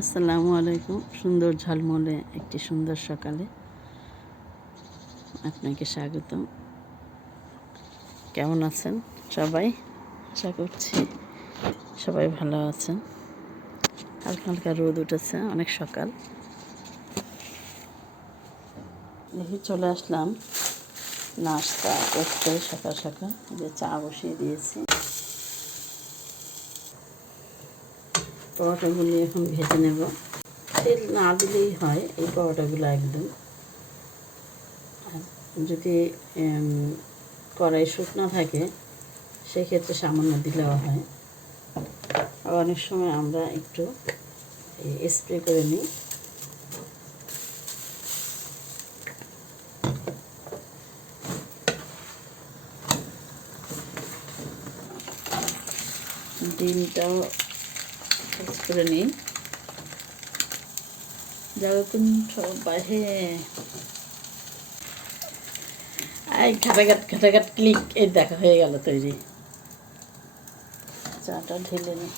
আসসালামু আলাইকুম। সুন্দর ঝলমলে একটি সুন্দর সকালে আপনাকে স্বাগতম। কেমন আছেন সবাই? আশা করছি সবাই ভালো আছেন। হালকা হালকা রোদ উঠেছে, অনেক সকাল। দেখি চলে আসলাম নাস্তা করতে সকাল সকাল। যে চা বসিয়ে দিয়েছি। পরোটাগুলি এখন ভেজে নেব। তেল না দিলেই হয়, এই পরোটাগুলো একদম। যদি কড়াই শুকনো থাকে, সেক্ষেত্রে সামান্য দিলেও হয়। আর অনেক সময় আমরা একটু স্প্রে করে নিই। ডিমটাও করে নিই। যেরকম বাইরে এই ঘাটাঘাট ঘাটাঘাট ক্লিক এই দেখা হয়ে গেল তৈরি। চাটা ঢেলে নিই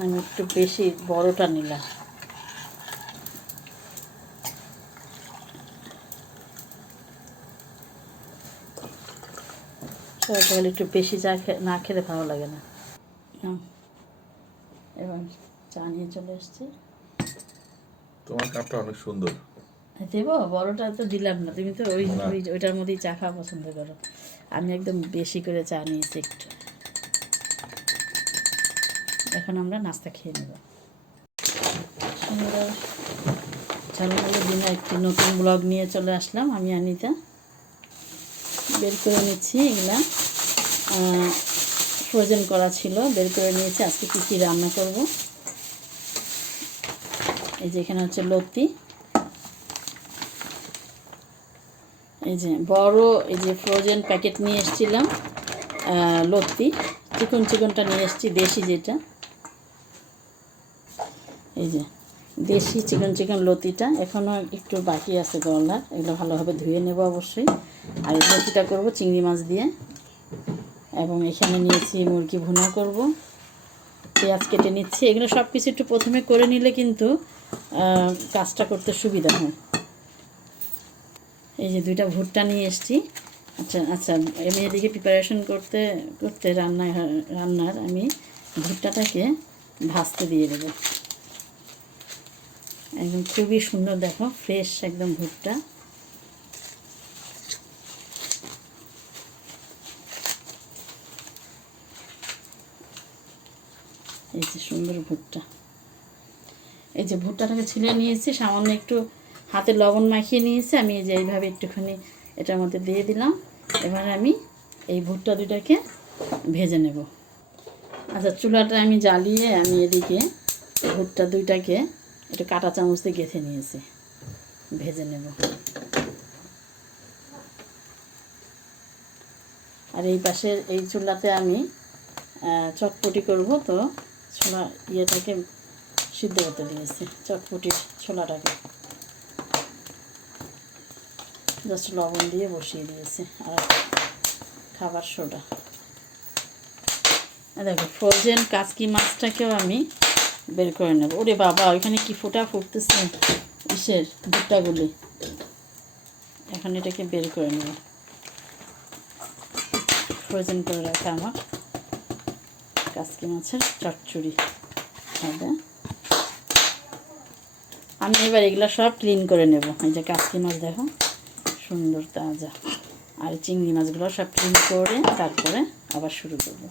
আমি একটু বেশি বড়টা নিলাম। সকাল একটু বেশি চা না খেলে ভালো লাগে না। এবার চা নিয়ে চলে এসছি তোমার কাপটা অনেক সুন্দর। দেবো? বড়টা তো দিলাম না। তুমি তো ওই। ওইটার মধ্যেই চা খাওয়া পছন্দ করো। আমি একদম বেশি করে চা নিয়েছি একটু। এখন আমরা নাস্তা খেয়ে নেব। সুন্দর। ঝালমুড়ি দিনে একটি নতুন ব্লগ নিয়ে চলে আসলাম। আমি আনিতা। বের করে নিচ্ছি এগুলা। ফ্রোজেন করা ছিল, বের করে নিয়েছি। আজকে কী কী রান্না করব? এই যে এখানে হচ্ছে লতি। এই যে বড়, এই যে ফ্রোজেন প্যাকেট নিয়ে এসেছিলাম লত্তি চিকন চিকনটা নিয়ে এসেছি, দেশি যেটা। এই যে দেশি চিকন চিকন লতিটা এখনও একটু বাকি আছে গলার। এগুলো ভালোভাবে ধুয়ে নেব অবশ্যই। আর এই লতিটা করব চিংড়ি মাছ দিয়ে। এবং এখানে নিয়েছি মুরগি ভুনা করব। পেঁয়াজ কেটে নিচ্ছি। এগুলো সব কিছু একটু প্রথমে করে নিলে কিন্তু কাজটা করতে সুবিধা হয়। এই যে দুইটা ভুট্টা নিয়ে এসেছি। আচ্ছা আচ্ছা আমি এদিকে প্রিপারেশন করতে করতে রান্না, রান্নার আমি ভুট্টাটাকে ভাজতে দিয়ে দেবো। একদম খুবই সুন্দর দেখো ফ্রেশ একদম ভুট্টা এই যে সুন্দর ভুট্টা। এই যে ভুট্টাটাকে ছিলে নিয়েছি, সামান্য একটু হাতে লবণ মাখিয়ে নিয়েছি, আমি এই যে এইভাবে একটুখানি এটার মধ্যে দিয়ে দিলাম। এবার আমি এই ভুট্টা দুটাকে ভেজে নেব। আচ্ছা চুলাটা আমি জ্বালিয়ে আমি এদিকে ভুট্টা দুইটাকে একটু কাঁটা চামচ দিয়ে গেঁথে নিয়েছি। ভেজে নেব। আর এই পাশের এই চুলাতে আমি চটপটি করব তো ছোলা ইয়েটাকে সিদ্ধ করতে দিয়েছি, চটপটির ছোলাটাকে। জাস্ট লবণ দিয়ে বসিয়ে দিয়েছি, আর খাবার সোডা। দেখো ফ্রোজেন কাচকি মাছটাকেও আমি বের করে নেব। ওরে বাবা, ওইখানে কি ফোটা ফুটতেছে? ইসের ভুট্টাগুলি। এখন এটাকে বের করে নেব। ফ্রোজেন করে রাখা আমার। কাচকি মাছের চচ্চড়ি। হবে আমি এবার এগুলো সব ক্লিন করে নেব। এই যে কাচকি মাছ দেখো, সুন্দর তাজা। আর চিংড়ি মাছগুলো সব ক্লিন করে তারপরে আবার শুরু করব।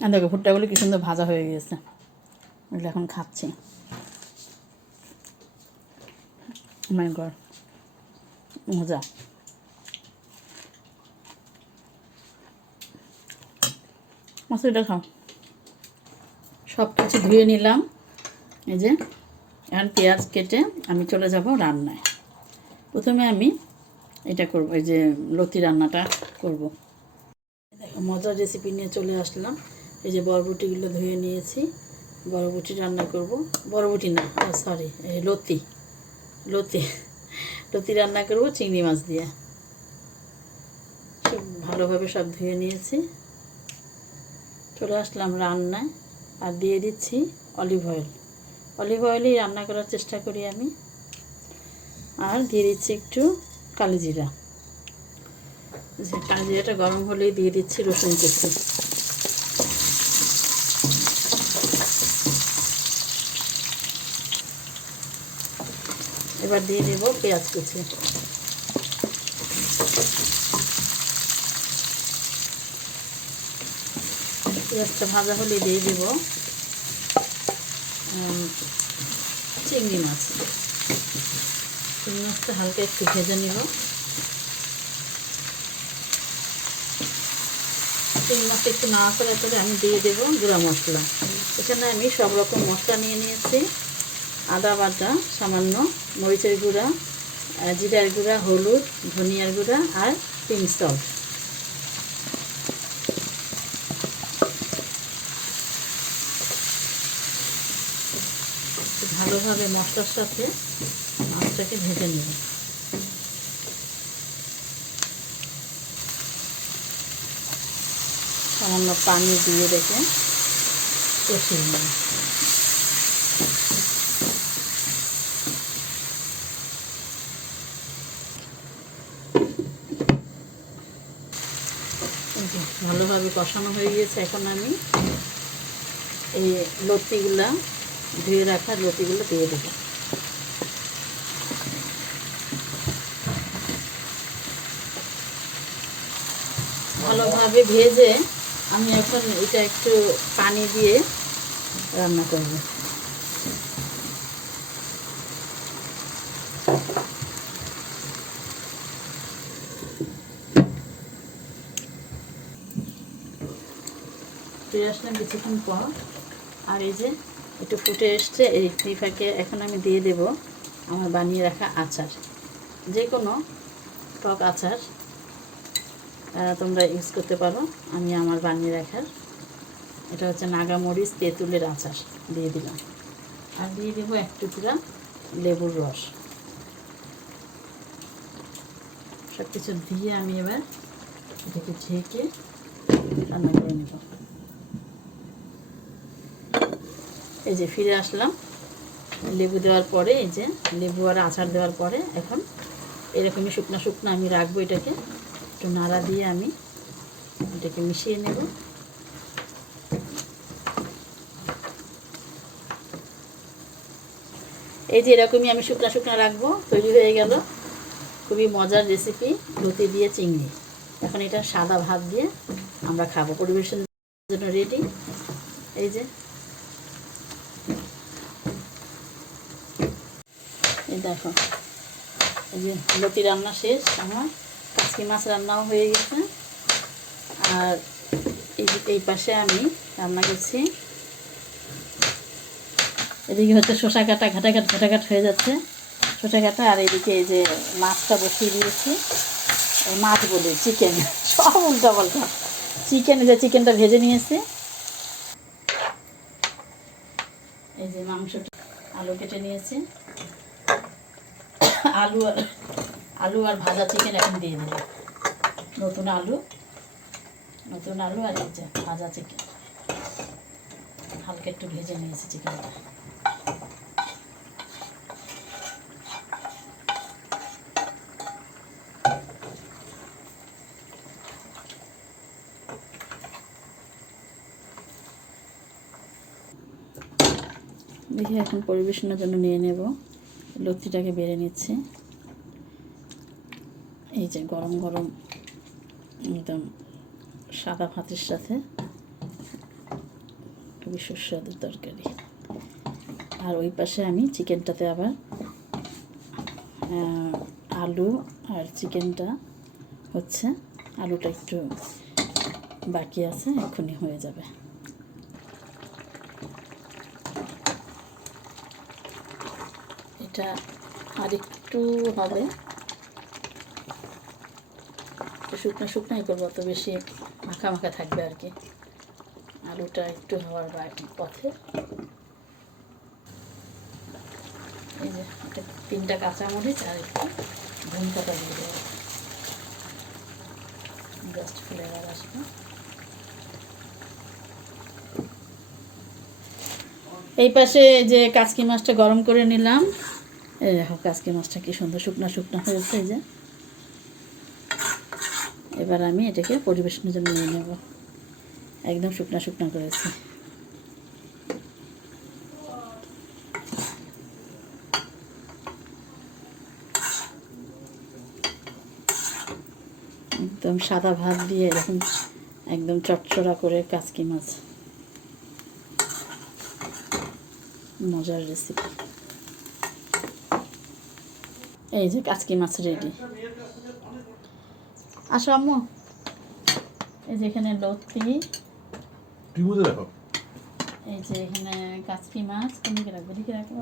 আর দেখো, ভুট্টাগুলো কি সুন্দর ভাজা হয়ে গেছে এগুলো এখন খাচ্ছি। মজা। মাছটা খাও। সব কিছু ধুয়ে নিলাম। এই যে, এখন পেঁয়াজ কেটে আমি চলে যাব রান্নায়। প্রথমে আমি এটা করব, এই যে লতি রান্নাটা করব। দেখো, মজার রেসিপি নিয়ে চলে আসলাম। এই যে বরবটিগুলো ধুয়ে নিয়েছি। বরবটি রান্না করব। বরবটি না সরি এই লতি। লতি লতি রান্না করব চিংড়ি মাছ দিয়ে। ভালোভাবে সব ধুয়ে নিয়েছি। চলে আসলাম রান্নায় আর দিয়ে দিচ্ছি অলিভ অয়েল। অলিভ অয়েলেই রান্না করার চেষ্টা করি আমি। আর দিয়ে দিচ্ছি একটু কালো জিরা। যে কালো জিরাটা গরম হলেই দিয়ে দিচ্ছি রসুন কুচি এবার দিয়ে দেবো পেঁয়াজ কুচি। পেঁয়াজটা ভাজা হলে দিয়ে দেব। চিংড়ি মাছ। চিংড়ি মাছটা হালকা একটু ভেজে নিব। চিংড়ি মাছটা একটু না করে করে আমি দিয়ে দেব গুঁড়া মশলা। এখানে আমি সব রকম মশলা নিয়ে নিয়েছি। আদা বাটা, সামান্য মরিচের গুঁড়া জিরার গুঁড়া, হলুদ, ধনিয়ার গুঁড়া আর পিঙ্ক সল্ট একটু ভালোভাবে মশলার সাথে মাছটাকে ভেজে নেব। সামান্য পানি দিয়ে রেখে কষিয়ে নেব। ভালোভাবে কষানো হয়ে গিয়েছে। এখন আমি এই লতিগুলা ধুয়ে রাখা লতিগুলো দিয়ে দেবো। ভালোভাবে ভেজে আমি এখন এটা একটু পানি দিয়ে রান্না করব। আসলাম কিছুক্ষণ পর। আর এই যে একটু ফুটে এসছে, এই ফ্রিফাকে এখন আমি দিয়ে দেব আমার বানিয়ে রাখা আচার। যে কোনো টক আচার তোমরা ইউজ করতে পারো, আমি আমার বানিয়ে রাখার। এটা হচ্ছে নাগামরিচ তেঁতুলের আচার, দিয়ে দিলাম। আর দিয়ে দেবো এক টুকরা লেবুর রস। সব কিছু দিয়ে আমি এবার এটাকে ঢেকে রান্না করে নেব। এই যে ফিরে আসলাম। লেবু দেওয়ার পরে এই যে লেবু আর আচার দেওয়ার পরে এখন এরকমই শুকনো শুকনো আমি রাখব এটাকে। একটু নাড়া দিয়ে আমি এটাকে মিশিয়ে নেব। এই যে এরকমই আমি শুকনো শুকনো রাখব, তৈরি হয়ে গেল। খুবই মজার রেসিপি লতি দিয়ে চিংড়ি। এখন এটা সাদা ভাত দিয়ে আমরা খাব। পরিবেশনের জন্য রেডি এই যে দেখো। এই যে লতি রান্না শেষ আমার। কাচকি মাছ রান্নাও হয়ে গেছে। আর এই এই পাশে আমি রান্না করছি। এদিকে হচ্ছে শসা কাটা ঘাটাঘাট ঘাটাঘাট হয়ে যাচ্ছে। শসা কাটা আর এদিকে এই যে মাছটা বসিয়ে দিয়েছি। মাছ বলি চিকেন। সব উল্টা পাল্টা। চিকেন যে চিকেনটা ভেজে নিয়েছি। এই যে মাংসটা আলু কেটে নিয়েছি। আলু আর আলু আর ভাজা চিকেন এখন দিয়ে দিলাম। নতুন আলু নতুন আলু আর ভাজা চিকেন হালকা একটু ভেজে নিয়েছি চিকেনটা দেখি এখন পরিবেশনের জন্য নিয়ে নেব। লতিটাকে বেড়ে নিচ্ছি। এই যে গরম গরম একদম সাদা ভাতের সাথে খুবই সুস্বাদু তরকারি। আর ওই পাশে আমি চিকেনটাতে আবার আলু আর চিকেনটা হচ্ছে, আলুটা একটু বাকি আছে, এক্ষুনি হয়ে যাবে। এটা আর একটু হবে শুকনো শুকনোই করব, অত বেশি মাখা মাখা থাকবে আর কি। আলুটা একটু হওয়ার পথে। এই যে, এটা তিনটা কাঁচামরিচ আর একটু ধনে পাতা দিয়ে দেবো। জাস্ট ফ্লেভার আসবে। এই পাশে যে কাচকি মাছটা গরম করে নিলাম। দেখো কাচকি মাছটা কি সুন্দর শুকনো শুকনো হয়েছে এই যে। এবার আমি এটাকে পরিবেশনের জন্য নিয়ে নেব। একদম শুকনো শুকনো করেছি। একদম সাদা ভাত দিয়ে এরকম একদম চটচড়া করে কাচকি মাছ। মজার রেসিপি এই যে কাচকি মাছ রেডি আসো আম্মু। এই যে এখানে লতি টিভিতে দেখো এই যে এখানে কাচকি মাছ। কোন দিকে রাখব? দিকে রাখব?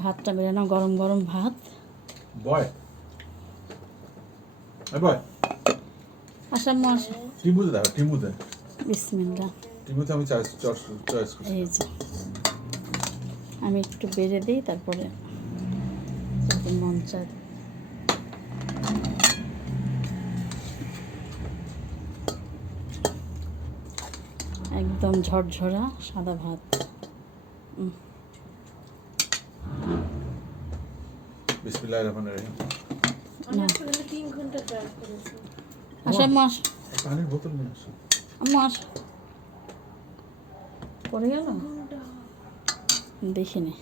ভাতটা বেড়ে নাও গরম গরম ভাত। বয়। বয়। আসো আম্মু আসো। টিভিতে দেখো টিভিতে বিসমিল্লা টিভিতে আমি চয়েস চয়েস এই যে। আমি একটু বেড়ে দিই তারপরে যদি মন চায়। একদম ঝরঝরা সাদা ভাত। বিসমিল্লাহ রহমান রহিম। আমি আসলে তিন ঘণ্টা ড্রাইভ করেছি। আসো মাস। পানির বোতল নিয়ে আসো। মাস পড়ে গেল? দেখিনি।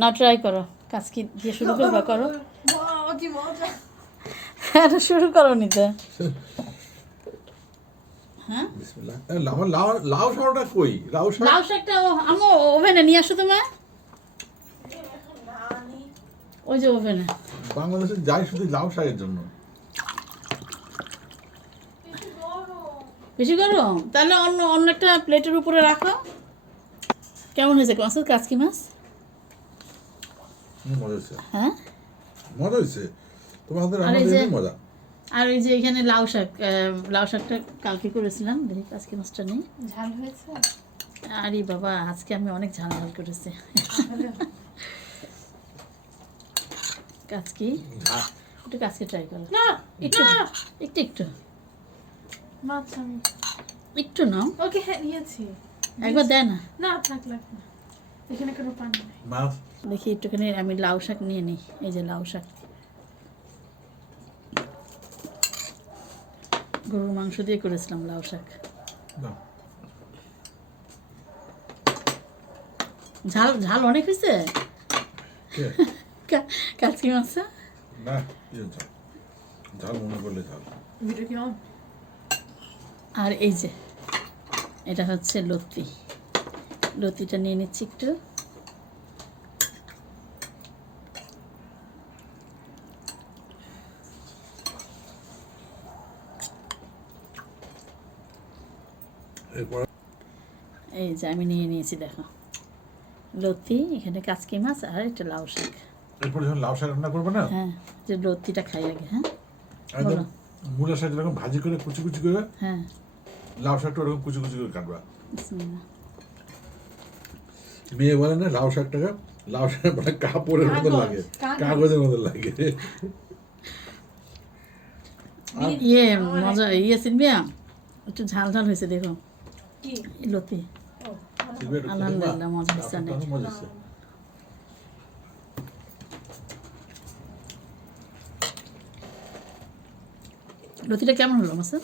না ট্রাই করো। কাজ কি দিয়ে শুরু করবা করো। এটা শুরু করো নিতে। হ্যাঁ? লাউ লাউ শাকটা কই? লাউ শাক? লাউ শাকটা আমো ওভেনে নিয়ে আসো তোমার। ওই যে ওভেনে। বাংলাদেশে যাই শুধু লাউ শাকের জন্য। বেশি গরম? তাহলে অন্য অন্য একটা প্লেটের উপরে রাখো। কেমন হয়েছে? মাছের কাজকি মাছ? হ্যাঁ? মজা হয়েছে এই আমাদের মজা। আর ওই যে এখানে লাউ শাক লাউ শাকটা কালকে করেছিলাম দেখি মাছটা নেই। ঝাল হয়েছে? আরে বাবা আজকে আমি অনেক ঝাল ঝাল করেছি। কাজকি একটু কাজকে ট্রাই করো। একটু না। একটু একটু। মাছ আমি একটু নাও। ওকে হ্যাঁ নিয়েছি। একবার দেয় না। না থাক লাগবে না। এখানে কোনো পানি নেই। দেখি একটুখানি আমি লাউ শাক নিয়ে নিই এই যে লাউ শাক। গরুর মাংস দিয়ে করেছিলাম লাউ শাক। ঝাল ঝাল অনেক হয়েছে? কে? কাচকি মাছ না ঝাল। মনে করলে ঝাল। ভিডিও কি অন? আর এই যে এটা হচ্ছে লতি লতিটা নিয়ে নিচ্ছি একটু। এই যে আমি নিয়ে নিয়েছি দেখো। লতি এখানে কাচকি মাছ আর একটা লাউ শাক। এরপর যখন লাউ শাক রান্না করবে না? হ্যাঁ যে লতিটা খাই আগে হ্যাঁ? একদম মূলা শাক যেরকম ভাজি করে কুচি কুচি করে হ্যাঁ। লাউ শাকটা ওরকম কুচি কুচি করে কাটবা। বিসমিল্লাহ। মেয়ে বলে না লাউ শাকটাকে লাউ শাক মানে কাপড়ের মতো লাগে কাগজের মতো লাগে। ইয়ে মজা ইয়ে সিলভিয়া? একটু ঝাল ঝাল হয়েছে দেখো। লতি। আলহামদুলিল্লাহ, মজা হয়েছে অনেক। লতিটা কেমন হলো মাসে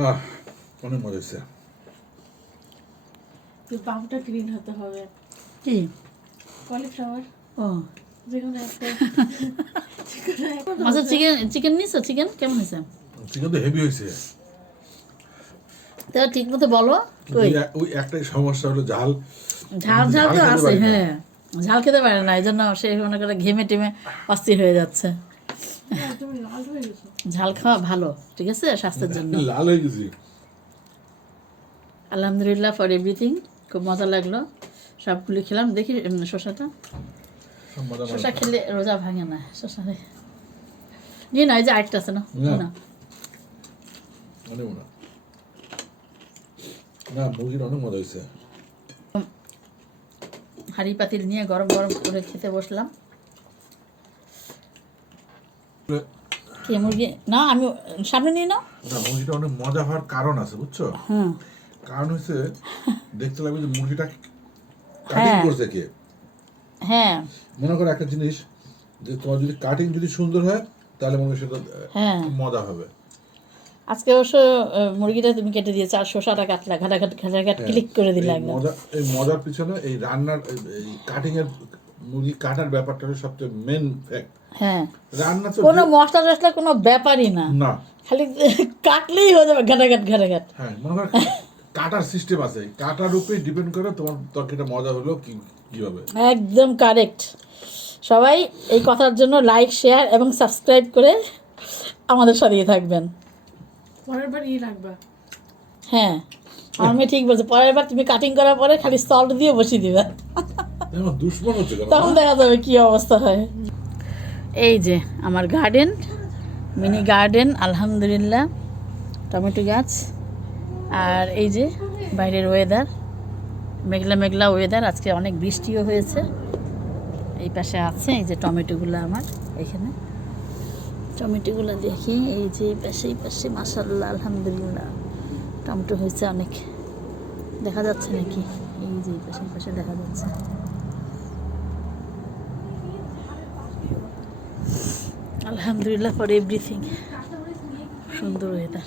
আহ, অনেক মজা হয়েছে। বাবুটা গ্রিন হতে হবে। কি? কলিফ্লাওয়ার ও। চিকেন চিকেন নিছো? চিকেন কেমন হয়েছে? চিকেন তো হেভি হয়েছে। তা ঠিক মতো বলো ওই- ওই একটাই সমস্যা হলো ঝাল। ঝাল ঝাল তো খেতে আছে হ্যাঁ। ঝাল খেতে পারে না এই জন্য সে মনে করে ঘেমে টেমে অস্থির হয়ে যাচ্ছে। হ্যাঁ, তুমি লাল হয়ে গেছো। ঝাল খাওয়া ভালো ঠিক আছে? স্বাস্থ্যের জন্য। লাল হয়ে গেছি। আলহামদুলিল্লাহ ফর এভরিথিং খুব মজা লাগল। সবগুলি খেলাম। দেখি মজা। শসা খেলে রোজা ভাঙে না রে। নিয়ে না এই যে আরেকটা আছে না না। না অনেক মজা না মুরগির অনেক মজা হয়েছে হাঁড়ি পাতিল নিয়ে গরম গরম করে খেতে বসলাম। কে মুরগি? না আমি সামনে নিয়ে নাও। না মুরগিটা অনেক মজা হওয়ার কারণ আছে বুঝছ? হুম কারণ হচ্ছে দেখতে লাগবে যে মুরগিটা কাটিং হ্যাঁ। করছে কে? হ্যাঁ। মনে করো একটা জিনিস যে তোমার যদি কাটিং যদি সুন্দর হয় তাহলে মনে হয় সেটা হ্যাঁ। মজা হবে। আজকে অবশ্য মুরগিটা তুমি কেটে দিয়েছ আর শসাটা কাটলা ঘাটাঘাট ঘাটাঘাট ক্লিক করে দিলে একদম। মজা এই মজার পিছনে এই রান্নার এই- কাটিং এর মুরগি কাটার ব্যাপারটা হলো সবচেয়ে মেন ফ্যাক্ট হ্যাঁ। রান্না তো কোনো মশলা টসলা কোনো ব্যাপারই না। না। খালি কাটলেই হয়ে যাবে ঘাটাঘাট ঘাটাঘাট হ্যাঁ মনে করো কাটার সিস্টেম আছে। কাটার উপরে ডিপেন্ড করে তোমার তরকারিটা মজা হলো কি কীভাবে একদম কারেক্ট সবাই এই কথার জন্য লাইক শেয়ার এবং সাবস্ক্রাইব করে আমাদের সাথে থাকবেন। পরের বার ই রাখবা। হ্যাঁ আমি ঠিক বলছি পরের বার তুমি কাটিং করার পরে খালি সল্ট দিয়ে বসিয়ে দিবে। আমার দুশ্মন হচ্ছে তখন দেখা যাবে কি অবস্থা হয়। এই যে আমার গার্ডেন মিনি গার্ডেন আলহামদুলিল্লাহ। টমেটো গাছ। আর এই যে বাইরের ওয়েদার মেঘলা মেঘলা ওয়েদার আজকে অনেক বৃষ্টিও হয়েছে। এই পাশে আছে এই যে টমেটোগুলো আমার, এখানে। টমেটোগুলো দেখি, এই যে এই পাশে এই পাশে মাসাল্লাহ আলহামদুলিল্লাহ, টমেটো হয়েছে অনেক। দেখা যাচ্ছে নাকি? এই যে এই পাশে এই পাশে দেখা যাচ্ছে। আলহামদুলিল্লাহ ফর এভরিথিং সুন্দর ওয়েদার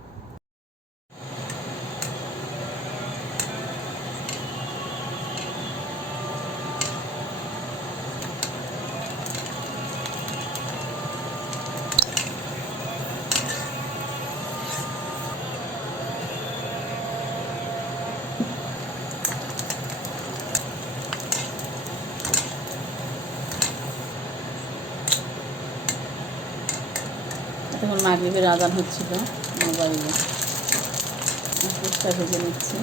মাগরীবের আদান হচ্ছিল মোবাইলে। ফুচকা ভেজে নিচ্ছি।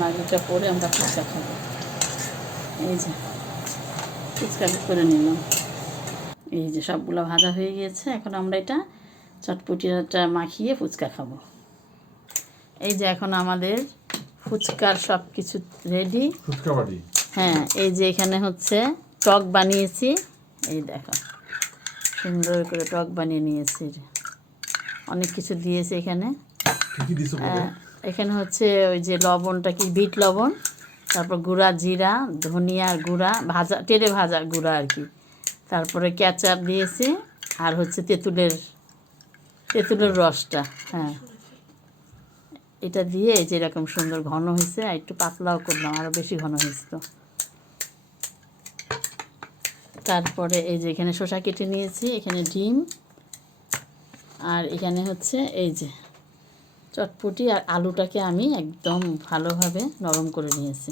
মাগরিবটা পরে আমরা ফুচকা খাব। এই যে ফুচকা করে নিলাম। এই যে সবগুলো ভাজা হয়ে গিয়েছে এখন আমরা এটা চটপটিটা মাখিয়ে ফুচকা খাব। এই যে এখন আমাদের ফুচকার সব কিছু রেডি ফুচকা বাটি। হ্যাঁ এই যে এখানে হচ্ছে টক বানিয়েছি। এই দেখো। সুন্দর করে টক বানিয়ে নিয়েছি। অনেক কিছু দিয়েছি এখানে। এখানে হচ্ছে ওই যে লবণটা কি বিট লবণ তারপর গুঁড়া জিরা ধনিয়ার গুঁড়া ভাজা টেরে ভাজা গুঁড়া আর কি। তারপরে ক্যাচাপ দিয়েছি আর হচ্ছে তেঁতুলের তেঁতুলের রসটা হ্যাঁ। এটা দিয়ে যেরকম সুন্দর ঘন হয়েছে আর একটু পাতলাও করলাম আরও বেশি ঘন হয়েছে তো। তারপরে এই যে এখানে শসা কেটে নিয়েছি এখানে ডিম আর এখানে হচ্ছে এই যে চটপটি আর আলুটাকে আমি একদম ভালোভাবে নরম করে নিয়েছি।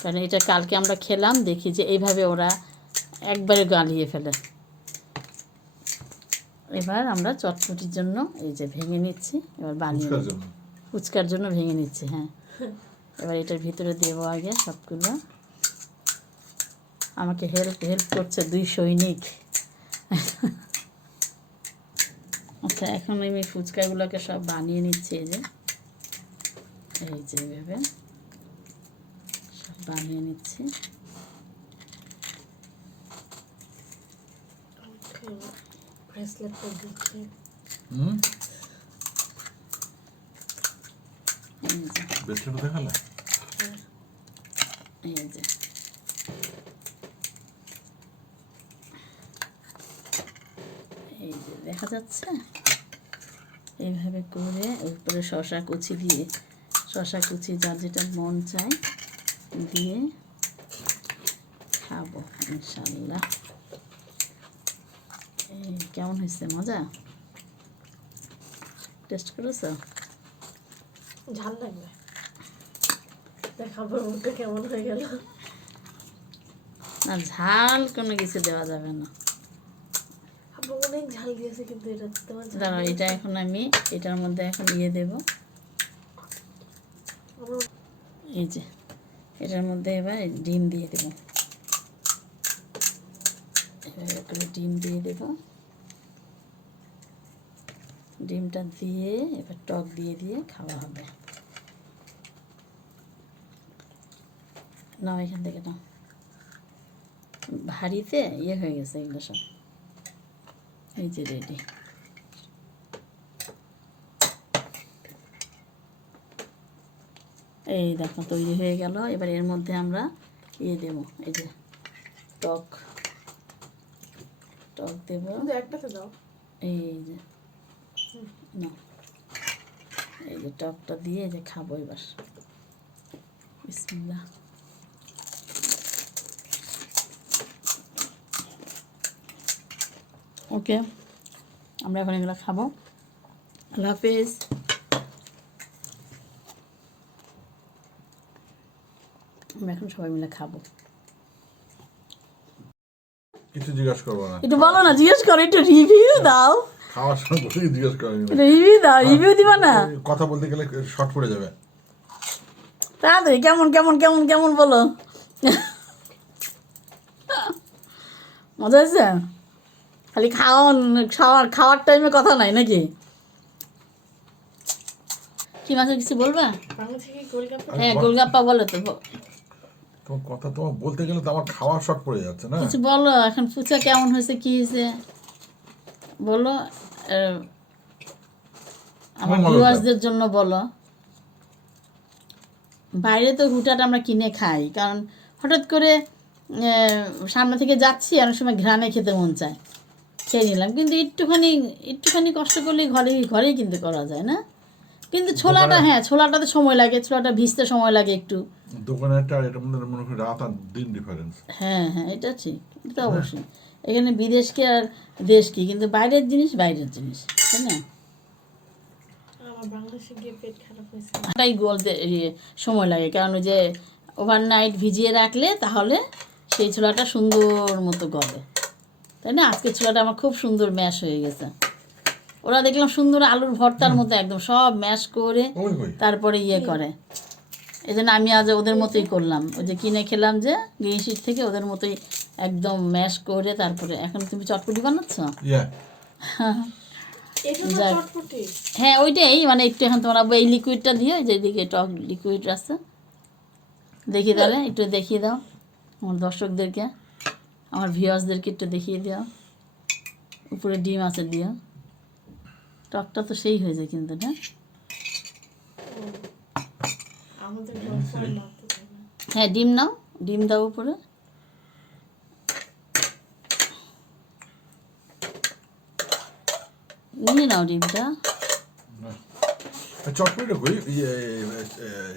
কারণ এটা কালকে আমরা খেলাম দেখি যে এইভাবে ওরা একবারে গালিয়ে ফেলে। এবার আমরা চটপটির জন্য এই যে ভেঙে নিচ্ছি এবার বানিয়ে ফুচকার ফুচকার জন্য ভেঙে নিচ্ছি হ্যাঁ। এবার এটার ভিতরে দেবো আগে সবগুলো। আমাকে হেল্প হেল্প করছে দুই সৈনিক। আচ্ছা এখন আমি ফুচকাগুলোকে সব বানিয়ে নিচ্ছি এই যে। এই যে এভাবে সব বানিয়ে নিচ্ছি। এই যে বেস্টটা দেখালে এই যে এই যে দেখা যাচ্ছে? এইভাবে করে উপরে শশা কুচি দিয়ে শশা কুচি যার যেটা মন চায় দিয়ে খাব ইনশাল্লাহ এই কেমন হয়েছে? মজা? টেস্ট করেছ? ঝাল লাগবে। দেখাবো মুখটা কেমন হয়ে গেল। না ঝাল কোনো কিছু দেওয়া যাবে না। অনেক ঝাল দিয়েছে কিন্তু এটা তোমার দাঁড়াও এটা এখন আমি এটার মধ্যে এখন ইয়ে দেব। এই যে এটার মধ্যে এবার ডিম দিয়ে দেব। এবার করে ডিম দিয়ে দেব। ডিমটা দিয়ে এবার টক দিয়ে দিয়ে খাওয়া হবে। নাও এখান থেকে নাও। ভারীতে ইয়ে হয়ে গেছে এগুলো সব। এই যে রেডি এই দেখো তৈরি হয়ে গেল। এবার এর মধ্যে আমরা ইয়ে দেবো এই যে টক। টক দেবো। একটাতে দাও। এই যে না এই যে টকটা দিয়ে যে খাব এবার। বিসমিল্লাহ। ওকে আমরা এখন এগুলো খাব। আল্লাহ হাফিজ। আমরা এখন সবাই মিলে খাব। কিছু জিজ্ঞাসা করব না। একটু বলো না জিজ্ঞেস করো একটু রিভিউ দাও। খাওয়ার সময় বসে জিজ্ঞেস রিভিউ দাও রিভিউ দিবা না? কথা বলতে গেলে শর্ট পড়ে যাবে। তাড়াতাড়ি কেমন কেমন কেমন কেমন বলো? মজা হয়েছে? খালি খাওয়ান খাওয়ার খাওয়ার টাইমে কথা নাই নাকি? কি মাঝে কিছু বলবা? হ্যাঁ গোলগাপ্পা বলো তো তোমার কথা তোমার বলতে গেলে তো আমার খাওয়ার শর্ট পড়ে যাচ্ছে না? কিছু বলো এখন ফুচকা কেমন হয়েছে কি হয়েছে? বলো আমার ভিউয়ার্সদের জন্য বলো। বাইরে তো হুটাট আমরা কিনে খাই কারণ হঠাৎ করে সামনে থেকে যাচ্ছি অনেক সময় ঘ্রাণে খেতে মন চায়। খেয়ে নিলাম। কিন্তু একটুখানি একটুখানি কষ্ট করলে ঘরেই ঘরেই কিন্তু করা যায় না? কিন্তু ছোলাটা হ্যাঁ ছোলাটাতে সময় লাগে ছোলাটা ভিজতে সময় লাগে একটু। দোকানেরটা আর এটার মধ্যে মনে করি রাত আর দিন ডিফারেন্স হ্যাঁ হ্যাঁ এটা ঠিক এটা অবশ্যই। এখানে বিদেশ কি আর দেশ কি? কিন্তু বাইরের জিনিস বাইরের জিনিস তাই না? আমার বাংলাদেশে গিয়ে পেট খারাপ হয়েছে। ওটাই গলতে ইয়ে সময় লাগে। কারণ ওই যে ওভারনাইট ভিজিয়ে রাখলে তাহলে সেই ছোলাটা সুন্দর মতো গলে। তাই না? আজকে ছোলাটা আমার খুব সুন্দর ম্যাশ হয়ে গেছে। ওরা দেখলাম সুন্দর আলুর ভর্তার মতো একদম সব ম্যাশ করে তারপরে ইয়ে করে। এই জন্য আমি আজ ওদের মতোই করলাম। ওই যে কিনে খেলাম যে গ্রিন শিট থেকে ওদের মতোই একদম ম্যাশ করে তারপরে। এখন তুমি চটপটি বানাচ্ছ? যাক। হ্যাঁ ওইটাই। মানে একটু এখন তোমার আব্বু এই লিকুইডটা দিও যেদিকে টক লিকুইড আছে। দেখিয়ে তাহলে একটু দেখিয়ে দাও। আমার দর্শকদেরকে। আমার ভিউয়ার্সদেরকে একটু দেখিয়ে দেওয়া উপরে ডিম আছে দিও টকটা তো সেই হয়েছে কিন্তু না? হ্যাঁ ডিম নাও। ডিম দাও উপরে। নিয়ে নাও ডিমটা। চটপটিটা ইয়ে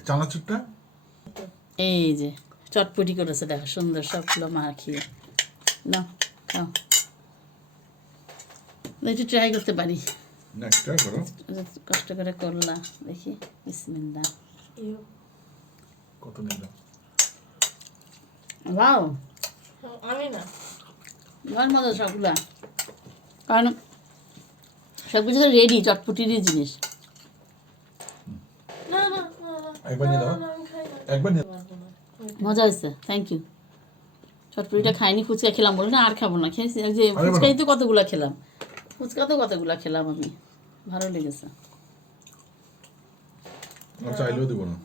চানাচুরটা? এই যে চটপটি করেছে দেখো সুন্দর সবগুলো মাখিয়ে। না খাও। একটু ট্রাই করতে পারি। করো। কষ্ট করে করলা দেখি বিসমিল্লা কত ওয়াও। আমি না। আমার মজা সবগুলা। কারণ সব কিছু রেডি চটপটিরই জিনিস। মজা হয়েছে থ্যাংক ইউ চটপটিটা খাইনি ফুচকা খেলাম বলে না আর খাব না। খেয়েছি যে ফুচকাই তো কতগুলা খেলাম। ফুচকা তো কতগুলা খেলাম আমি। ভালো লেগেছে। চাইলেও দিব না।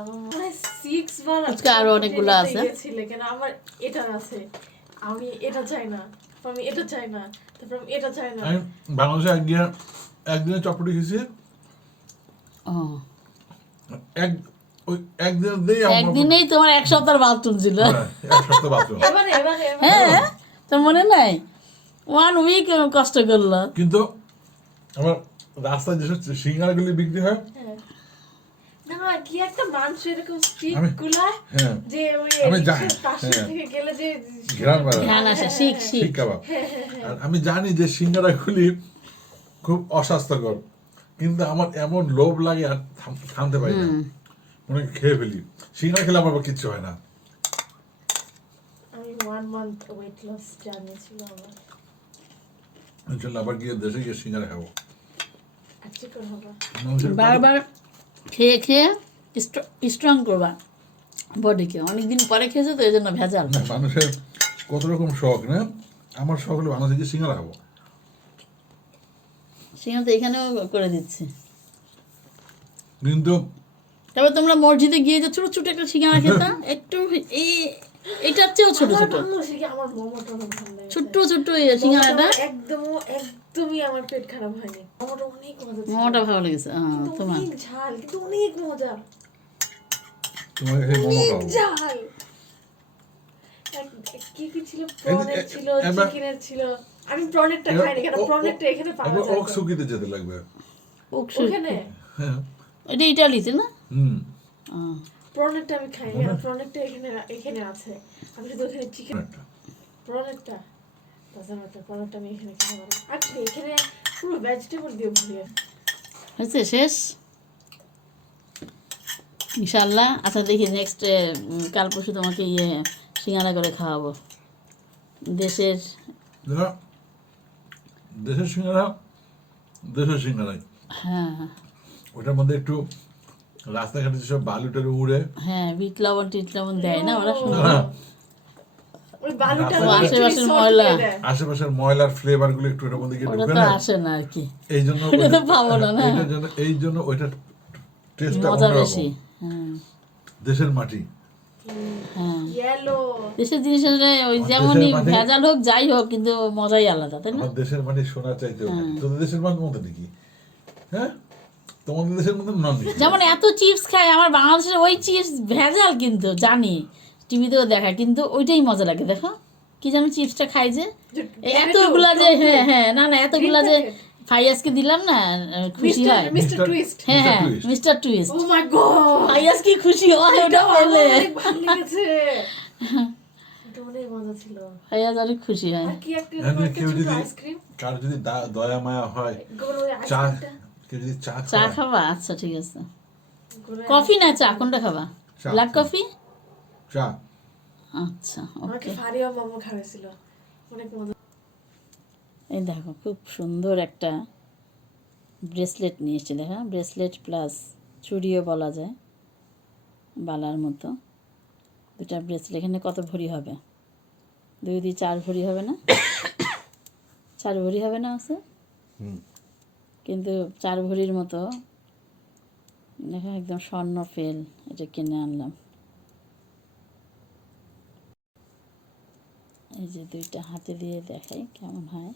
আমার six বার ফুচকা আরও অনেকগুলো আছে। কেন? আমার এটার আছে। আমি এটা চাই না। আমি এটা চাই না। তারপর আমি এটা চাই না। বাংলাদেশে একদিন একদিনে চটপটি খেয়েছি। এক ওই একদিনেই তোমার এক সপ্তাহ বাথরুম ছিল। হ্যাঁ, এক সপ্তাহ বাথরুম। হ্যাঁ মনে নাই? ওয়ান উইক কষ্ট করল। কিন্তু আমার রাস্তায় যেসব সিঙ্গারাগুলি বিক্রি হয় আমি জানি যে সিঙ্গারাগুলি খুব অস্বাস্থ্যকর কিন্তু আমার এমন লোভ লাগে আর থামতে পারি না। মনে খেয়ে ফেলি। সিঙ্গারা খেলে আমার কিচ্ছু হয় না। আমি one month weight loss journey ছিল আমার। চল আবার গিয়ে দেশে গিয়ে সিঙ্গারা খাব। বারবার খেয়ে খেয়ে স্ট্রং করবা। বডিকে অনেকদিন পরে খেয়েছো তো এই জন্য ভেজাল মানুষের কত রকম শখ না? আমার শখ হলো বাংলাদেশে গিয়ে সিঙ্গারা খাব। সেখানে তো এখানেও করে দিচ্ছি। কিন্তু তারপর তোমরা মসজিদে গিয়ে যে ছোট ছোট একটা সিঙ্গারা খেতা একটু এই এটার চেয়েও ছোট ছোট। ছোট্ট ছোট্ট এই সিঙ্গারাটা একদম একদমই আমার পেট খারাপ হয়নি। মোমোটা অনেক মজা মোমোটা ভালো লেগেছে হ্যাঁ তোমার অনেক ঝাল কিন্তু অনেক মজা। অনেক ঝাল। কি কি ছিল? প্রনের ছিল চিকেনের ছিল। আমি প্রনেরটা খাইনি কেন? প্রনেরটা এখানে পাওয়া যায় না। অক্সুকিতে যেতে লাগবে। ওখানে? হ্যাঁ। এটা ইটালিতে না? হুম। আহ, প্রনেরটা আমি খাইনি কেন প্রনেরটা এখানে এখানে আছে। আমি শুধু ওখানে চিকেন একটা। প্রনেরটা তাছাড়া প্রনেরটা আমি এখানে খাব না। অ্যাকচুয়ালি এখানে পুরো ভেজিটেবল দিয়ে ভরে আছে। হয়েছে শেষ? ইনশাল্লাহ আচ্ছা দেখি নেক্সট কাল পরশু তোমাকে ইয়ে সিঙ্গারা করে খাওয়াবো। দেশের দেশের সিঙ্গারা দেশের সিঙ্গারাই। হ্যাঁ। ওটার মধ্যে একটু রাস্তাঘাটে যেসব বালু টালু উড়ে। হ্যাঁ বিট লবণ টিট লবণ দেয় না ওরা আশেপাশের ময়লা। আশেপাশের ময়লার ফ্লেভারগুলো একটু ওটার মধ্যে গিয়ে ঢুকে না? আসে না আর কি। এই জন্য ওটা পাবো না, না? এই জন্য টেস্টটা অন্যরকম। হ্যাঁ। দেশের মাটি। হ্যাঁ। দেশের জিনিস ওই যেমনই ভেজাল হোক যাই হোক কিন্তু মজাই আলাদা তাই না? দেশের মাটি সোনা চাইতেও নেই। তোদের দেশের মাটির মতো নাকি? হ্যাঁ? তোমাদের দেশের মতো নন যেমন এত চিপস খায় আমার বাংলাদেশের ওই চিপস ভেজাল কিন্তু জানি টিভিতেও দেখায় কিন্তু ওইটাই মজা লাগে দেখো। কি যেন চিপসটা খাই যে এতগুলা যে হ্যাঁ হ্যাঁ না না এতগুলা যে ফাইয়াসকে দিলাম না খুশি হয়। মিস্টার টুইস্ট হ্যাঁ হ্যাঁ mister twist oh my god ফাইয়াস কি খুশি হয় ওটা ছিল। ফাইয়াস অনেক খুশি হয়। একটা কেউ যদি- আইসক্রিম? কারও যদি দয়া মায়া হয় চা যদি চা চা খাবা? আচ্ছা ঠিক আছে। কফি না চা? কোনটা খাবা? Black coffee? চা। আচ্ছা ওকে। ফারিয়া মামা খাওয়াইছিল। অনেক মজা। এই দেখো খুব সুন্দর একটা ব্রেসলেট নিয়ে এসেছি দেখা ব্রেসলেট প্লাস চুড়িও বলা যায় বালার মতো। দুটা ব্রেসলেট এখানে কত ভরি হবে? দুই দুই চার ভরি হবে না? চার ভরি হবে না আছে? হুম। কিন্তু চার ভরির মতো। দেখো একদম স্বর্ণ ফেল এটা কিনে আনলাম। এই যে দুইটা হাতে দিয়ে দেখাই কেমন হয়।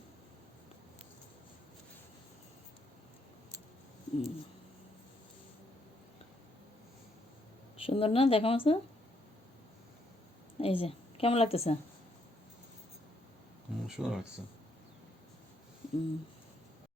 সুন্দর না? দেখা মাসে এই যে কেমন লাগতেছে? সুন্দর লাগছে। হুম